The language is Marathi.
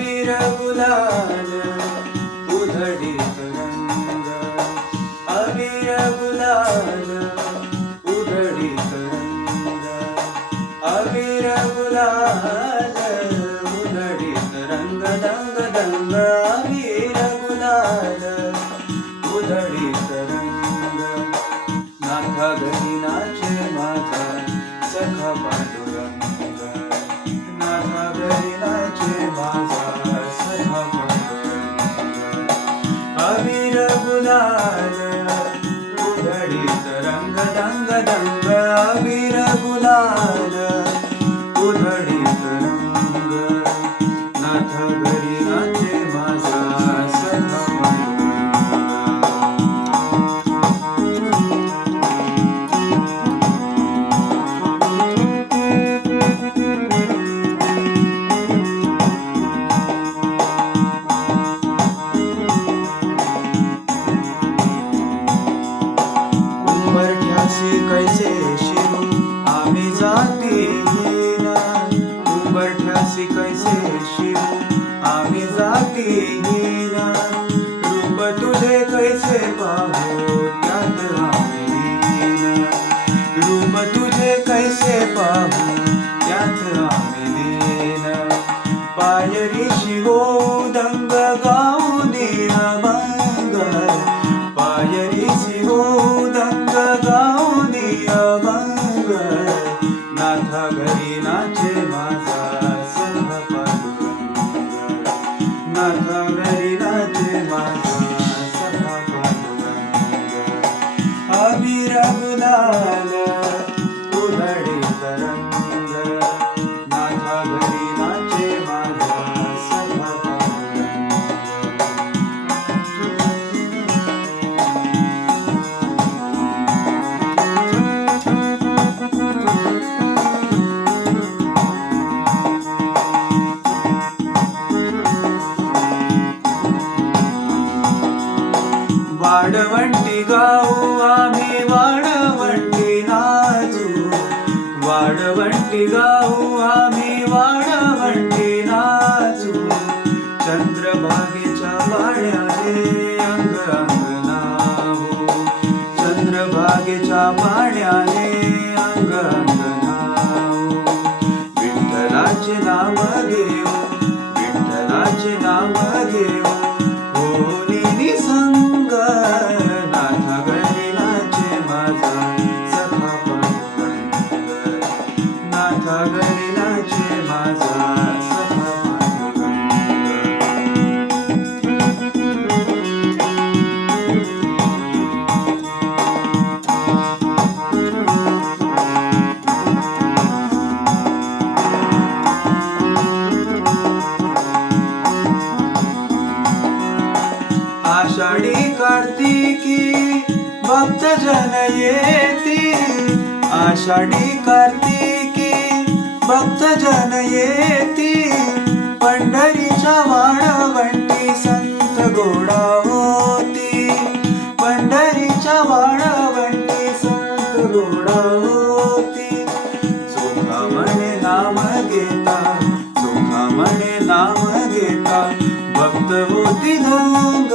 अबीर गुलाल उधळीत रंग, अबीर गुलाल उधळीत रंग, अबीर गुलाल उधळीत रंग, दंग दंग अबीर गुलाल उधळीत रंग. नाथा घरी नाचे माझा सखा पांडुरंग, नाथा घरी नाचे माझा सखा पांडुरंग. अबीर गुलाल उधळीत रंग, दंग दंग अबीर गुलाल उधळीत रंग. नाथा घरी नाचे माझा सखा पांडुरंग. उंबरठ्यासी कैसे शिरू आम्ही जातीहीन, उंबरठ्यासी कैसे शिरू आम्ही जातीहीन. रूप तुझे कैसे पाहू त्यात आम्ही दीन, रूप तुझे कैसे पाहू त्यात आम्ही दीन. पायरीशी गोदंग गाऊनी अभंग, पायरीशी गोदंग गाऊनी अभंग. नाथा घरी नाचे माझा सखा पांडुरंग, नाथा घरी नाचे माझा सखा पांडुरंग. अबीर गुलाल उधळीत रंग, नाथा घरी नाचे माझा सखा पांडुरंग. वाडवंटी गाऊ आम्ही वाडवंटी नाचू, वाडवंटी गाऊ आम्ही वाडवंटी नाचू. चंद्रभागेच्या पाण्याने अंग अंग न्हावू, चंद्रभागेच्या पाण्याने अंग अंग न्हावू. विठ्ठलाचे नाम घेऊ, विठ्ठलाचे नाम घेऊ होनी निसंग. नाथा घरी नाचे माझा सखा पांडुरंग, नाथा घरी नाचे माझा सखा पांडुरंग. आषाढी कार्तिकी भक्तजन येती, आषाढी कार्तिकी भक्तजन येती. पंढरीच्या वाळवंटी संत गोडा होती, पंढरीच्या वाळवंटी संत गोडा होती. चोखा म्हणे नाम घेता, चोखा म्हणे नाम घेता भक्त होती ढोंग.